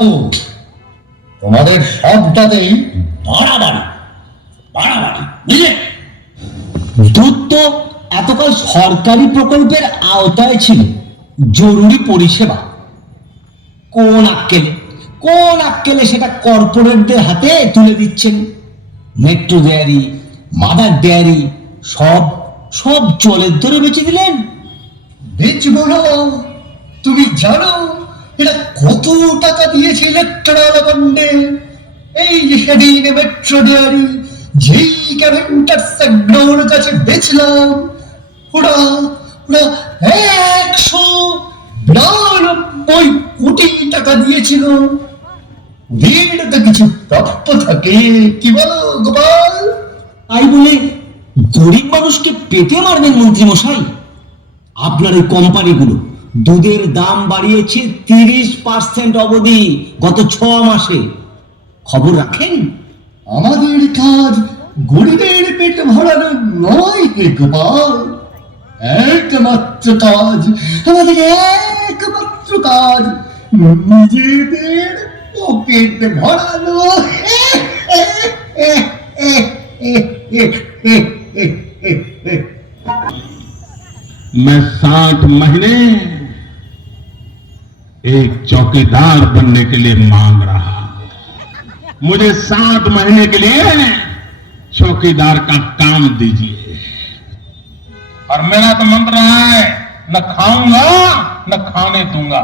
বাবু তোমাদের সবটাতেই বাড়াবাড়ি বাড়াবাড়ি, বুঝলে? দুধ এতকাল সরকারি প্রকল্পের আওতায় ছিল, জরুরি পরিষেবা। কোন আক্কেলে কোন আক্কেলে সেটা কর্পোরেটদের হাতে তুলে দিচ্ছেন? মেট্রো ডেয়ারি, মাদার ডেয়ারি, সব সব জলের দরে বেঁচে দিলেন। বেচবো তুমি জানো। এটা কত টাকা দিয়েছে ইলেকট্রাল বন্ডে এই সেদিন মেট্রো ডেয়ারি যেই ক্যাভেন্টার সেগ্নোর কাছে বেচলাম, ওরা ওরা একশো বিরানব্বই কোটি টাকা দিয়েছিল। ওদের তো কিছু প্রাপ্য থাকে, কি বলো গোপাল? তাই বলে গরিব মানুষকে পেটে মারবেন মন্ত্রী মশাই। আপনার এই কোম্পানিগুলো দুধের দাম বাড়িয়েছে তিরিশ পার্সেন্ট অবধি গত ছ মাসে খবর রাখেন আমাদের কাজ গরিবের পেট ভরানো নয় হে গোপাল একমাত্র কাজ আমাদের একমাত্র কাজ নিজেদের পকেট ভরানো मैं साठ महीने एक चौकीदार बनने के लिए मांग रहा। मुझे सात महीने के लिए चौकीदार का काम दीजिए और मेरा तो मंत्र है, न खाऊँगा, न खाने दूँगा